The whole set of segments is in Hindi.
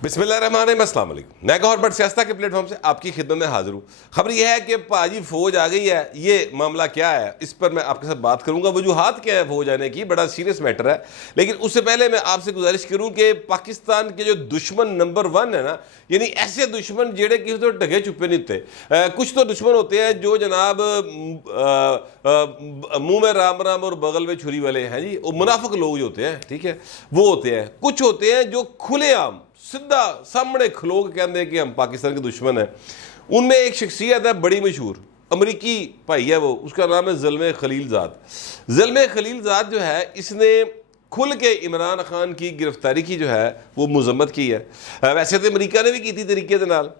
बिस्मिल्लाहिर्रहमानिर्रहीम, अस्सलाम वालेकुम। मैं गौहर बट सियासत के प्लेटफॉर्म से आपकी खिदमत में हाजिर हूँ। खबर यह है कि पाजी फौज आ गई है। ये मामला क्या है, इस पर मैं आपके साथ बात करूँगा। वजूहात क्या है फौज आने की, बड़ा सीरियस मैटर है। लेकिन उससे पहले मैं आपसे गुजारिश करूँ कि पाकिस्तान के जो दुश्मन नंबर 1 है ना, यानी ऐसे दुश्मन जेड़े किसी तो ढगे छुपे नहीं होते। कुछ तो दुश्मन होते हैं जो जनाब मुंह में राम राम और बगल में छुरी वाले हैं जी, वो मुनाफिक लोग जो होते हैं, ठीक है, वो होते हैं। कुछ होते हैं जो खुलेआम सीधा सामने खलो के कहते हैं कि हम पाकिस्तान के दुश्मन हैं। उनमें एक शख्सियत है बड़ी मशहूर, अमरीकी भाई है वो, उसका नाम है ज़ल्मे खलीलज़ाद। ज़ल्मे खलीलज़ाद जो है, इसने खुल के इमरान खान की गिरफ्तारी की जो है वो मजम्मत की है। वैसे तो अमरीका ने भी की थी तरीके के नाल,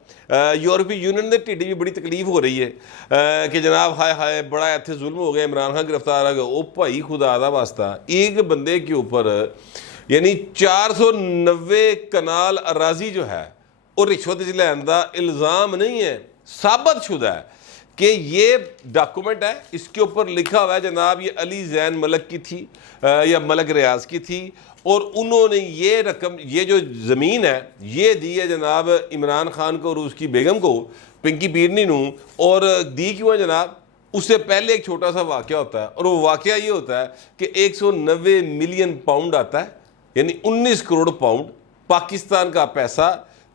यूरोपीय यूनियन ने ढिड्डी भी बड़ी तकलीफ हो रही है कि जनाब हाय हाय बड़ा इतने जुल्म हो गया, इमरान खान गिरफ्तार आ गया। ओ भाई खुदा दा वास्ता, एक बंदे के ऊपर यानी 490 कनाल अराजी जो है और रिश्वत लैन का इल्ज़ाम नहीं है, साबित शुदा है कि ये डॉक्यूमेंट है, इसके ऊपर लिखा हुआ है जनाब ये अली जैन मलक की थी या मलक रियाज की थी, और उन्होंने ये रकम, ये जो ज़मीन है ये दी है जनाब इमरान खान को और उसकी बेगम को, पिंकी पीरनी नू। और दी क्यों है जनाब, उससे पहले एक छोटा सा वाक़या होता है, और वो वाक़या ये होता है कि 190 मिलियन पाउंड आता है, यानी 19 करोड़ पाउंड पाकिस्तान का पैसा,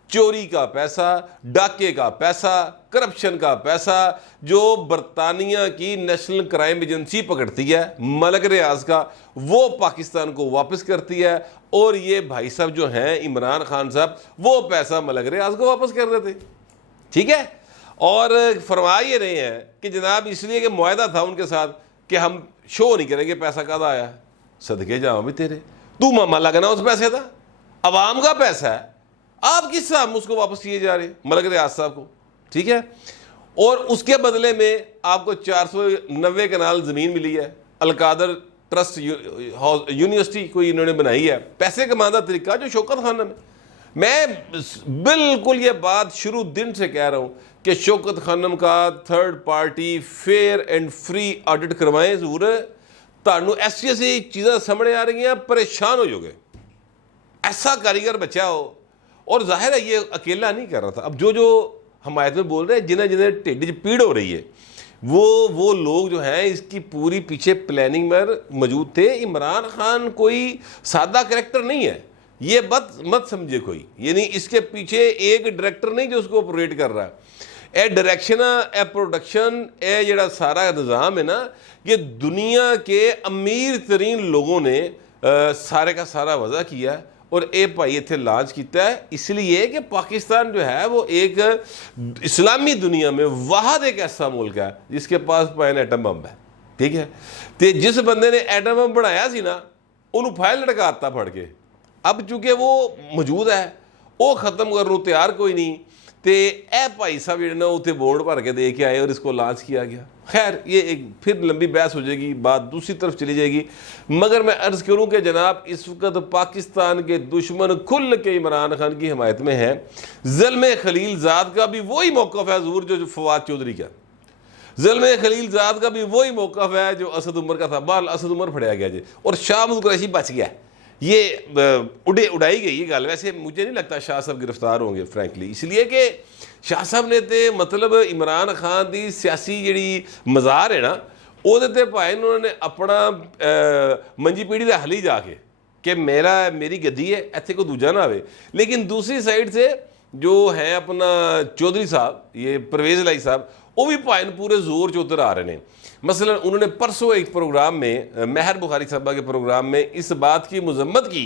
चोरी का पैसा, डाके का पैसा, करप्शन का पैसा, जो बरतानिया की नेशनल क्राइम एजेंसी पकड़ती है मलक रियाज का, वो पाकिस्तान को वापस करती है। और ये भाई साहब जो हैं इमरान खान साहब, वो पैसा मलक रियाज को वापस कर देते, ठीक है। और फरमा ये रहे हैं कि जनाब इसलिए कि मुआहदा था उनके साथ कि हम शो नहीं करेंगे पैसा कदा आया, सदके जाओ भी तेरे, तू मामा लगना उस पैसे का, अवाम का पैसा है, आप किस हिसाब में उसको वापस किए जा रहे हैं मलक रियाज साहब को, ठीक है। और उसके बदले में आपको 490 कनाल ज़मीन मिली है। अलकादर ट्रस्ट यूनिवर्सिटी कोई इन्होंने बनाई है, पैसे कमाने का तरीका जो शौकत खाना में। मैं बिल्कुल ये बात शुरू दिन से कह रहा हूँ कि शौकत खानम का third party fair and free audit करवाएं ज़रूर। तानू ऐसी ऐसी चीज़ें सामने आ रही हैं, परेशान हो जाओगे। ऐसा कारीगर बचा हो, और जाहिर है ये अकेला नहीं कर रहा था। अब जो जो हमायत में बोल रहे हैं, जिन्हें जिन्हें टेढ़ी पीड़ हो रही है, वो लोग जो हैं इसकी पूरी पीछे प्लानिंग में मौजूद थे। इमरान खान कोई सादा कैरेक्टर नहीं है, ये मत समझे कोई, यानी इसके पीछे एक डायरेक्टर नहीं जो उसको ऑपरेट कर रहा है। ए डायरेक्शन, ए प्रोडक्शन, ए जड़ा सारा निज़ाम है ना, ये दुनिया के अमीर तरीन लोगों ने सारे का सारा वजह किया है। और ए भाई इतने लॉन्च किया है इसलिए कि पाकिस्तान जो है वो एक इस्लामी दुनिया में वाहद एक ऐसा मुल्क है जिसके पास पैन एटम बम है, ठीक है। तो जिस बंदे ने एटम बम बनाया सी ना, उन्होंने फाइल लटकाता फड़ के। अब चूंकि वो मौजूद है, वो ख़त्म करने तैयार कोई नहीं, तो ए भाई साहब जो ना उसे बोर्ड भर के दे के आए और इसको लॉन्च किया गया। खैर ये एक फिर लंबी बहस हो जाएगी, बात दूसरी तरफ चली जाएगी। मगर मैं अर्ज़ करूं कि जनाब इस वक्त पाकिस्तान के दुश्मन खुल के इमरान खान की हिमायत में है। ज़ल्मे खलीलज़ाद का भी वही मौक़िफ़ है ज़रूर जो फवाद चौधरी का। ज़ल्मे खलीलज़ाद का भी वही मौक़िफ़ है जो असद उमर का था। बाल असद उमर फड़िया गया जी, और शाह महमूद कुरैशी बच गया। ये उड़ाई गई ये गल। वैसे मुझे नहीं लगता शाह साहब गिरफ्तार होंगे फ्रैंकली, इसलिए कि शाह साहब ने तो मतलब इमरान खान की सियासी जी मज़ार है ना, वो भाई उन्होंने अपना मंजी पीढ़ी का हल ही जाके कि मेरी गद्दी है, इतने कोई दूजा ना आए। लेकिन दूसरी साइड से जो है अपना चौधरी साहब, ये परवेज़ लाई साहब, वो भी भाई पूरे जोर च उतर आ रहे हैं। मसलन उन्होंने परसों एक प्रोग्राम में, महर बुखारी साहबा के प्रोग्राम में, इस बात की मजम्मत की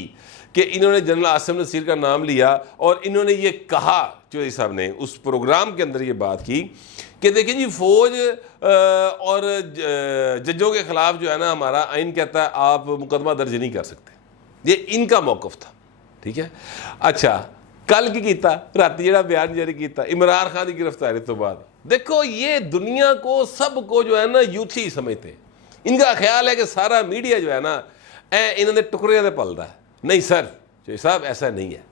कि इन्होंने जनरल आसिम नसीर का नाम लिया, और इन्होंने ये कहा, चौधरी साहब ने उस प्रोग्राम के अंदर ये बात की कि देखिए जी फौज और जजों के ख़िलाफ़ जो है ना हमारा आइन कहता है आप मुकदमा दर्ज नहीं कर सकते। ये इनका मौक़िफ़ था, ठीक है। अच्छा, कल की कीता, राती जड़ा बयान जारी किया इमरान खान की गिरफ्तारी तो बाद। देखो ये दुनिया को सबको जो है ना यूथी समझते, इनका ख्याल है कि सारा मीडिया जो है ना इन्होंने टुकड़े से पलता है। नहीं सर, चौधरी साहब ऐसा नहीं है,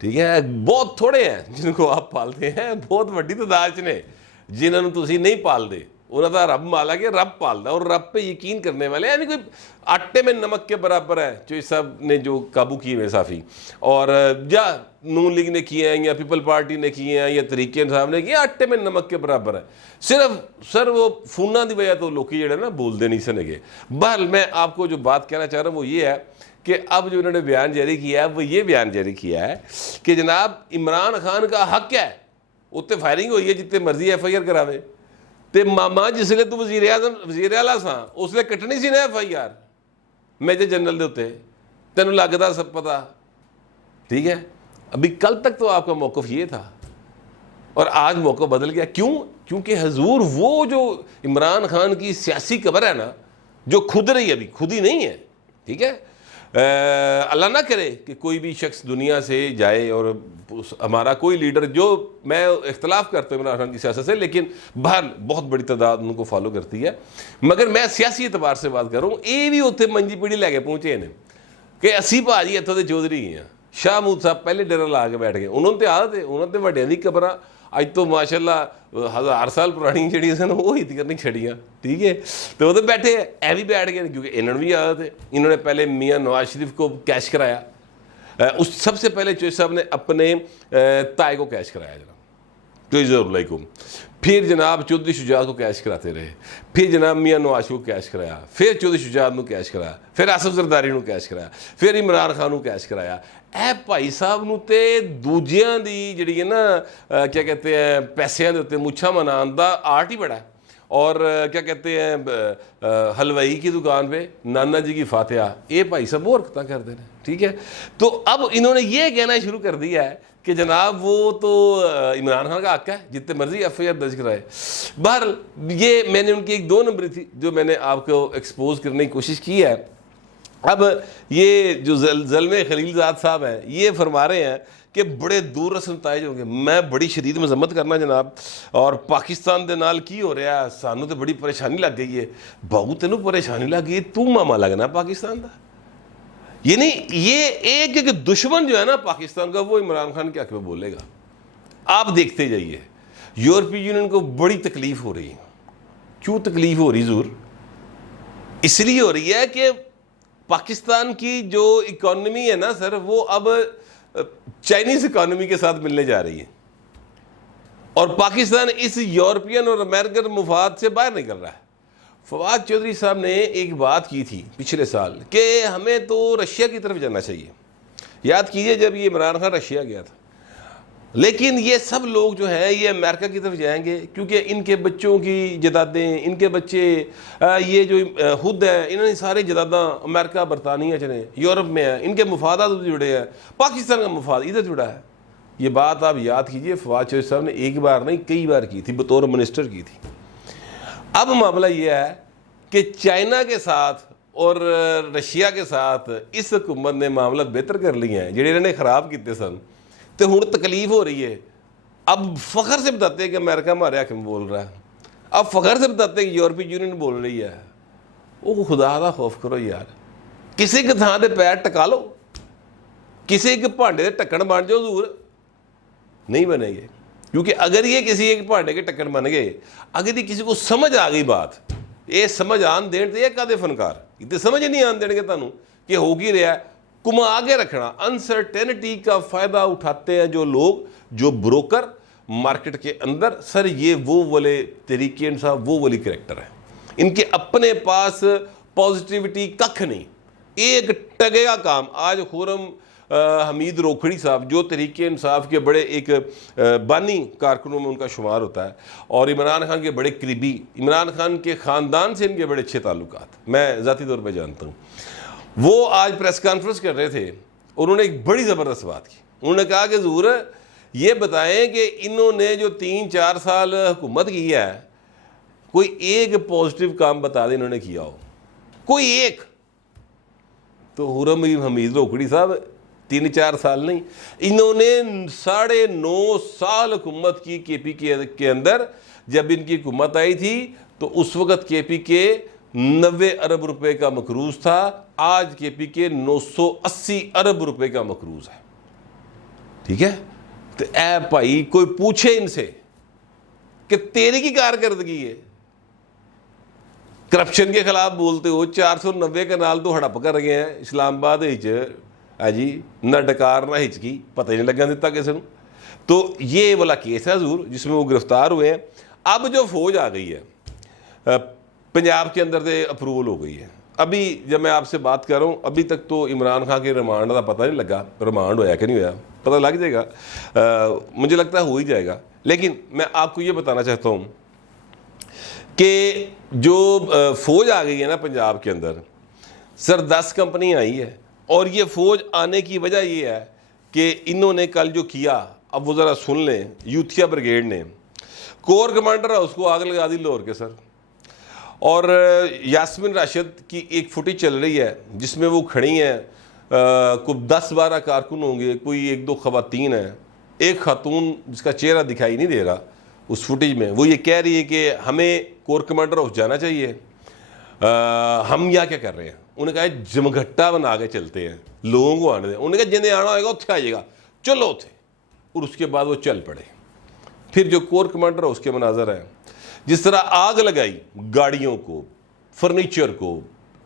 ठीक है। बहुत थोड़े हैं जिनको आप पालते हैं, बहुत वड्डी तादाद ने जिन्होंने तुसी नहीं पालते, उन्होंने कहा रब माला के रब पालदा और रब पे यकीन करने वाले, यानी कोई आटे में नमक के बराबर है जो इस सब ने जो काबू किए हुए साफ़ी, और या नून लीग ने किए हैं या पीपल पार्टी ने किए हैं या तरीके इंसाफ ने किए, आटे में नमक के बराबर है। सिर्फ सर वो फोना की वजह तो लोग जेडे ना बोलते नहीं सनेगे। बहरहाल मैं आपको जो बात कहना चाह रहा हूँ वो ये है कि अब जो उन्होंने बयान जारी किया है वो ये बयान जारी किया है कि जनाब इमरान खान का हक है, उत्ते फायरिंग हुई है जितने मर्जी FIR करावे, तो मामा जिसले तू वजीर आला सा उसले कटनी सी ना FIR मेजर जनरल के उत्ते, तेन लगता सब पता, ठीक है। अभी कल तक तो आपका मौक़िफ़ ये था और आज मौक़िफ़ बदल गया। क्यों? क्योंकि हजूर वो जो इमरान खान की सियासी कब्र है ना, जो खुद रही, अभी खुद ही नहीं है, ठीक है। अल्लाह ना करे कि कोई भी शख्स दुनिया से जाए और हमारा कोई लीडर, जो मैं इख्तलाफ करता हूँ इमरान खान की सियासत से, लेकिन बहर बहुत बड़ी तादाद उनको फॉलो करती है, मगर मैं सियासी एतबार से बात कर रहा हूँ। ये भी उत्थे मंजी पीढ़ी लैके पहुँचे ने कि असी भाजी इतों के चौधरी ही हैं। शाह मूद साहब पहले डेरा ला के बैठ गए, उन्होंने तो आदत है, उन्होंने तो वड्डियां दी कबरां अज तो माशाअल्लाह 1000 साल पुरानी जड़ियां सन वो ही करनी छड़ियाँ, ठीक है। तो वो तो बैठे हैं, ऐ भी बैठ गए क्योंकि इन्होंने भी आदत है। इन्होंने पहले मियाँ नवाज शरीफ को कैश कराया, उस सबसे पहले चौधरी साहब ने अपने ताए को कैश कराया जनाब चौधरी को, फिर जनाब चौधरी शुजात को कैश कराते रहे, फिर जनाब मियाँ नवाज को कैश कराया, फिर चौधरी शुजात को कैश कराया, फिर आसफ जरदारी को कैश कराया, फिर इमरान खान को कैश कराया। ए भाई साहब नूं ते दूजियां दी जिहड़ी है ना क्या कहते हैं पैसों के उत्ते मुछा मनाने का आर्ट ही बड़ा है। और क्या कहते हैं हलवाई की दुकान पे नाना जी की फातिहा, ये भाई साहब वो हरकतें करते हैं, ठीक है। तो अब इन्होंने ये कहना शुरू कर दिया है कि जनाब वो तो इमरान खान का हक है जितने मर्जी FIR दर्ज कराए। बहरहाल ये मैंने उनकी एक 2 नंबरी थी जो मैंने आपको एक्सपोज करने की कोशिश की है। अब ये जो ज़ल्मे खलीलज़ाद साहब हैं ये फरमा रहे हैं कि बड़े दूर रस नताइज होंगे। मैं बड़ी शदीद मजम्मत करना जनाब, और पाकिस्तान के नाल की हो रहा है, सानू तो बड़ी परेशानी लग गई है। बहु तेनू परेशानी लग गई, तू मामा लगना पाकिस्तान का। ये नहीं, ये एक दुश्मन जो है ना पाकिस्तान का वो इमरान खान के हक़ में बोलेगा। आप देखते जाइए, यूरोपीय यूनियन को बड़ी तकलीफ हो रही है। क्यों तकलीफ हो रही ज़रूर? इसलिए हो रही है कि पाकिस्तान की जो इकॉनमी है ना सर, वो अब चाइनीज़ इकॉनमी के साथ मिलने जा रही है, और पाकिस्तान इस यूरोपियन और अमेरिकन मुफाद से बाहर निकल रहा है। फवाद चौधरी साहब ने एक बात की थी पिछले साल कि हमें तो रशिया की तरफ जाना चाहिए। याद कीजिए जब ये इमरान खान रशिया गया था, लेकिन ये सब लोग जो हैं ये अमेरिका की तरफ जाएंगे क्योंकि इनके बच्चों की जदादें, इनके बच्चे ये जो खुद है, इन्होंने सारे जदादा अमेरिका बरतानिया चले यूरोप में हैं, इनके मुफादात जुड़े हैं, पाकिस्तान का मुफाद इधर जुड़ा है। ये बात आप याद कीजिए, फवाद चौधरी साहब ने एक बार नहीं कई बार की थी, बतौर मिनिस्टर की थी। अब मामला ये है कि चाइना के साथ और रशिया के साथ इस हुकूमत ने मामला बेहतर कर लिए हैं ਜਿਹੜੇ इन्होंने ख़राब किए सन, तो हुण तकलीफ हो रही है। अब फ़ख्र से बताते हैं कि अमेरिका हमारे हक में बोल रहा है, अब फ़ख्र से बताते हैं कि यूरोपीय यूनियन बोल रही है। वो खुदा का खौफ करो यार, किसी के थां ते पैर टका लो, किसी एक भांडे के ढक्कन बन जाओ, जरूर नहीं बनेंगे। क्योंकि अगर ये किसी एक भांडे के ढक्कन बन गए, अगर ये किसी को समझ आ गई बात, ये समझ आन देन तो ये कादे फनकार, ये समझ नहीं आन देंगे तुहानू कि हो की रहा है। घुमा के रखना, अनसर्टेनिटी का फ़ायदा उठाते हैं जो लोग, जो ब्रोकर मार्केट के अंदर। सर ये वो वाले तरीके साहब, वो वाली करैक्टर है, इनके अपने पास पॉजिटिविटी कख नहीं, एक टगेगा काम। आज खुरम हमीद रोखड़ी साहब जो तरीके इंसाफ के बड़े एक बानी कारकुनों में उनका शुमार होता है, और इमरान खान के बड़े करीबी, इमरान खान के ख़ानदान से इनके बड़े अच्छे ताल्लुकात, मैं ज़ाती तौर पर जानता हूँ। वो आज प्रेस कॉन्फ्रेंस कर रहे थे, उन्होंने एक बड़ी ज़बरदस्त बात की। उन्होंने कहा कि ज़रूर ये बताएं कि इन्होंने जो 3-4 साल हुकूमत की है, कोई एक पॉजिटिव काम बता दें इन्होंने किया हो, कोई एक। तो हुरम हमीद रोकड़ी साहब 3-4 साल नहीं, इन्होंने 9.5 साल हुकूमत की KPK के अंदर। जब इनकी हुकूमत आई थी तो उस वक़्त KPK 90 अरब रुपए का मकरूज़ था, आज KPK 980 अरब रुपए का मकरूज़ है, ठीक है। तो ए भाई कोई पूछे इनसे कि तेरी की कारकर्दगी है, करप्शन के खिलाफ बोलते हो, 490 कनाल तो हड़प कर गए हैं इस्लामाबाद है जी, ना डकार ना हिचकी, पता ही नहीं लगन दिता किसी को। तो ये वाला केस है हजूर जिसमें वो गिरफ्तार हुए हैं। अब जो फौज आ गई है पंजाब के अंदर से अप्रूवल हो गई है। अभी जब मैं आपसे बात कर रहा हूँ अभी तक तो इमरान खान के रिमांड का पता नहीं लगा, रिमांड होया कि नहीं होया, पता लग जाएगा। मुझे लगता है हो ही जाएगा। लेकिन मैं आपको ये बताना चाहता हूँ कि जो फौज आ गई है ना पंजाब के अंदर, सर 10 कंपनी आई है, और ये फौज आने की वजह ये है कि इन्होंने कल जो किया, अब वो ज़रा सुन लें। यूथिया ब्रिगेड ने कोर कमांडर हाउस को आग लगा दी लाहौर के सर, और यास्मीन राशिद की एक फुटेज चल रही है जिसमें वो खड़ी हैं, कोई 10-12 कारकुन होंगे, कोई 1-2 खवातीन हैं, एक खातून जिसका चेहरा दिखाई नहीं दे रहा उस फुटेज में, वो ये कह रही है कि हमें कोर कमांडर हाउस जाना चाहिए, हम यहाँ क्या कर रहे हैं। उन्हें कहा जमघट्टा बना के चलते हैं, लोगों को आने दें। उन्हें कहा जिन्हें आना होगा उत्थे आइएगा, चलो उत्थे। और उसके बाद वो चल पड़े। फिर जो कोर कमांडर हाउस के मनाजर हैं, जिस तरह आग लगाई गाड़ियों को, फर्नीचर को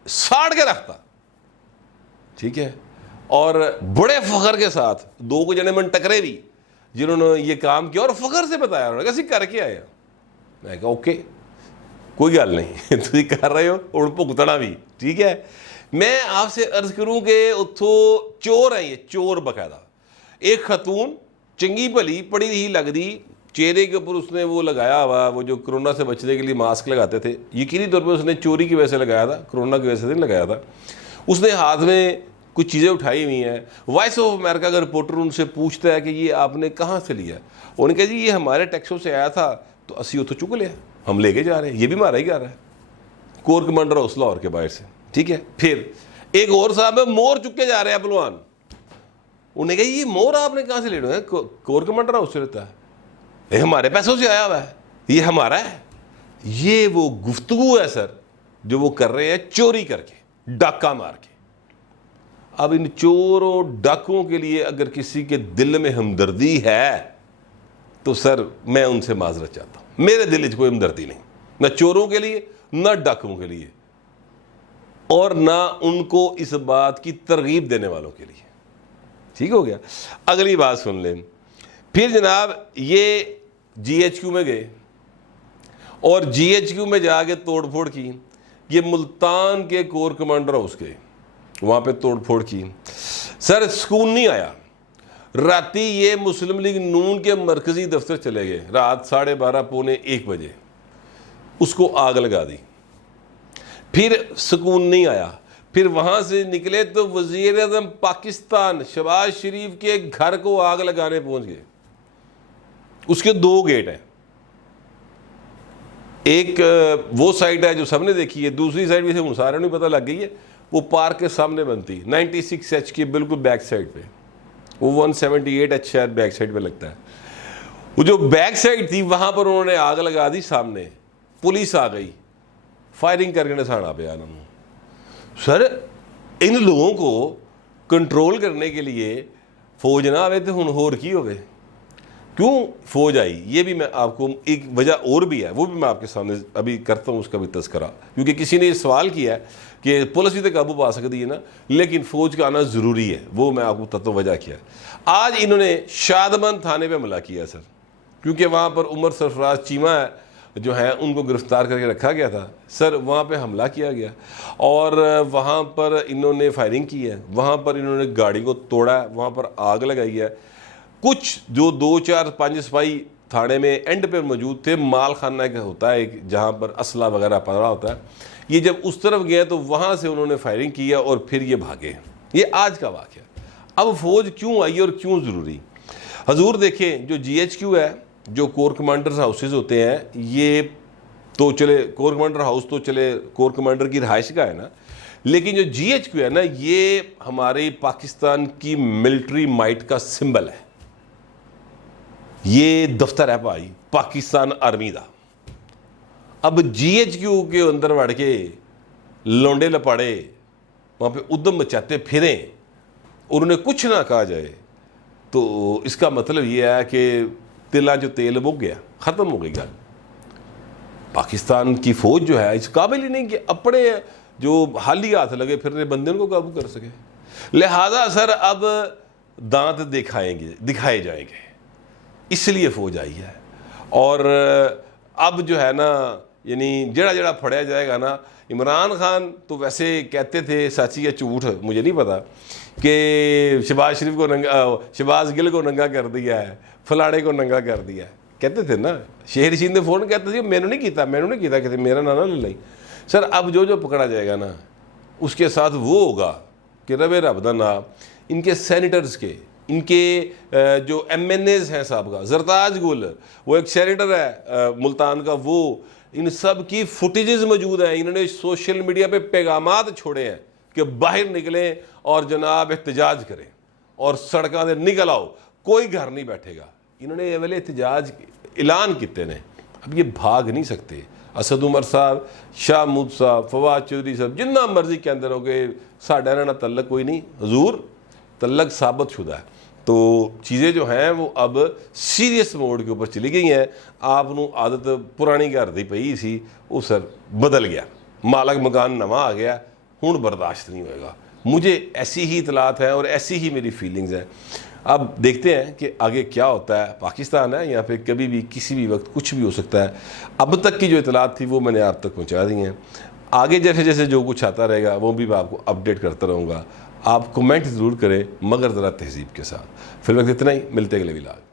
साड़ के रखता, ठीक है, और बड़े फखर के साथ 2 को जने मन टकरे भी जिन्होंने ये काम किया, और फखर से बताया उन्होंने कैसे करके आया। मैं कहा ओके कोई गल नहीं तुम कर रहे हो और भुगतना भी, ठीक है। मैं आपसे अर्ज करूं कि उतो चोर है, ये चोर बकायदा। एक खतून चंगी भली पढ़ी ही लगती, चेहरे के ऊपर उसने वो लगाया हुआ, वो जो कोरोना से बचने के लिए मास्क लगाते थे, यकीनी तौर पे उसने चोरी की वजह से लगाया था, कोरोना की वजह से नहीं लगाया था। उसने हाथ में कुछ चीज़ें उठाई हुई हैं। वॉइस ऑफ अमेरिका का रिपोर्टर उनसे पूछता है कि ये आपने कहाँ से लिया। उन्होंने कहा जी ये हमारे टैक्सों से आया था, तो असी उतो चुक लिया, हम लेके जा रहे हैं, ये भी मारा ही जा रहा है। कोर कमांडर हाउस लाहौर के बाहर से, ठीक है। फिर एक और साहब है, मोर चुक के जा रहे हैं पहलवान। उन्हें कहा ये मोर आपने कहाँ से ले लो है, कोर कमांडर हाउस से लेता है, ये हमारे पैसों से आया हुआ है, ये हमारा है। ये वो गुफ्तगू है सर जो वो कर रहे हैं चोरी करके, डाका मार के। अब इन चोरों डाकुओं के लिए अगर किसी के दिल में हमदर्दी है तो सर मैं उनसे माजरत चाहता हूं। मेरे दिल में कोई हमदर्दी नहीं, ना चोरों के लिए ना डाकुओं के लिए, और ना उनको इस बात की तरगीब देने वालों के लिए। ठीक हो गया। अगली बात सुन लें। फिर जनाब ये GHQ में गए और GHQ में जाके तोड़फोड़ की। ये मुल्तान के कोर कमांडर हाउस के वहाँ पे तोड़फोड़ की। सर सुकून नहीं आया। राती ये मुस्लिम लीग नून के मरकजी दफ्तर चले गए, रात 12:30 पौने 1 बजे उसको आग लगा दी। फिर सुकून नहीं आया। फिर वहाँ से निकले तो वज़ीर आज़म पाकिस्तान शहबाज शरीफ के घर को आग लगाने पहुँच गए। उसके 2 गेट हैं, एक वो साइड है जो सबने देखी है, दूसरी साइड भी से उन सारे नहीं पता लग गई है, वो पार्क के सामने बनती 96H की बिल्कुल बैक साइड पे, वो 178H शायद बैक साइड पे लगता है। वो जो बैक साइड थी वहाँ पर उन्होंने आग लगा दी। सामने पुलिस आ गई, फायरिंग करके निशाना पे आना। सर इन लोगों को कंट्रोल करने के लिए फौज ना आवे तो हुण होर की होवे। क्यों फौज आई, ये भी मैं आपको एक वजह और भी है, वो भी मैं आपके सामने अभी करता हूँ उसका भी तस्करा, क्योंकि किसी ने ये सवाल किया है कि पुलिस भी तो काबू पा सकती है ना, लेकिन फ़ौज का आना ज़रूरी है, वो मैं आपको तत्व वजह किया। आज इन्होंने शादमंद थाने पे हमला किया सर, क्योंकि वहाँ पर उमर सरफराज चीमा जो है उनको गिरफ़्तार करके रखा गया था। सर वहाँ पे हमला किया गया और वहाँ पर इन्होंने फायरिंग की है, वहाँ पर इन्होंने गाड़ी को तोड़ा है, वहाँ पर आग लगाई है। कुछ जो 2, 4, 5 सिपाही थाने में एंड पे मौजूद थे, माल खाना का होता है एक जहाँ पर असला वगैरह पड़ा होता है, ये जब उस तरफ गए तो वहाँ से उन्होंने फायरिंग की है और फिर ये भागे। ये आज का वाक़या। अब फौज क्यों आई और क्यों ज़रूरी? हजूर देखें, जो GHQ है, जो कोर कमांडर्स हाउसेज होते हैं, ये तो चले कोर कमांडर हाउस तो चले कोर कमांडर की रहाइश का है ना, लेकिन जो GHQ है ना, ये हमारे पाकिस्तान की मिलिट्री माइट का सिंबल है। ये दफ्तर है भाई पाकिस्तान आर्मी का। अब GHQ के अंदर बढ़ के लौंडे लपाड़े वहाँ पे उद्यम मचाते फिरें और उन्हें कुछ ना कहा जाए, तो इसका मतलब ये है कि तिला जो तेल मुक गया, ख़त्म हो गई गल। पाकिस्तान की फ़ौज जो है इस काबिल ही नहीं कि अपने जो हाली हाथ लगे फिर बंदे को काबू कर सके। लिहाजा सर अब दांत दिखाए जाएंगे, इसलिए फ़ौज आई है। और अब जो है ना, यानी जड़ा जड़ा फड़या जाएगा ना। इमरान खान तो वैसे कहते थे, सच या झूठ मुझे नहीं पता, कि शहबाज गिल को नंगा कर दिया है, फलाने को नंगा कर दिया है, कहते थे ना। शेर रशीद ने फ़ोन कहते थे मैंने नहीं किया कहते मेरा ना ले ली। सर अब जो पकड़ा जाएगा ना उसके साथ वो होगा कि रवे रब दा ना इनके सैनिटर्स के, इनके जो MNAs हैं साहब का, जरताज गुल वो एक सैनिटर है मुल्तान का, वो इन सब की फुटेजेस मौजूद हैं। इन्होंने सोशल मीडिया पे पैगामात छोड़े हैं कि बाहर निकलें और जनाब एहतजाज करें और सड़कों से निकल आओ, कोई घर नहीं बैठेगा। इन्होंने ये वाले एहतजाज ऐलान किए ने, अब ये भाग नहीं सकते। असद उमर साहब, शाह महमूद साहब, फवाद चौधरी साहब जिन्ना मर्जी के अंदर हो गए, साढ़ा इन्होंने तल्लक कोई नहीं, हजूर तल्लक साबित शुदा है। तो चीज़ें जो हैं वो अब सीरियस मोड के ऊपर चली गई हैं। आपनू आदत पुरानी घर दी पई सी, वो सर बदल गया, मालक मकान नवा आ गया, हुण बर्दाश्त नहीं होएगा। मुझे ऐसी ही इतलात हैं और ऐसी ही मेरी फीलिंग्स हैं। अब देखते हैं कि आगे क्या होता है। पाकिस्तान है, यहाँ पे कभी भी किसी भी वक्त कुछ भी हो सकता है। अब तक की जो इतलात थी वो मैंने आप तक पहुँचा दी हैं। आगे जैसे जैसे जो कुछ आता रहेगा वो भी मैं आपको अपडेट करता रहूँगा। आप कमेंट ज़रूर करें, मगर ज़रा तहज़ीब के साथ। फिर वक्त इतना ही, मिलते अगले व्लॉग।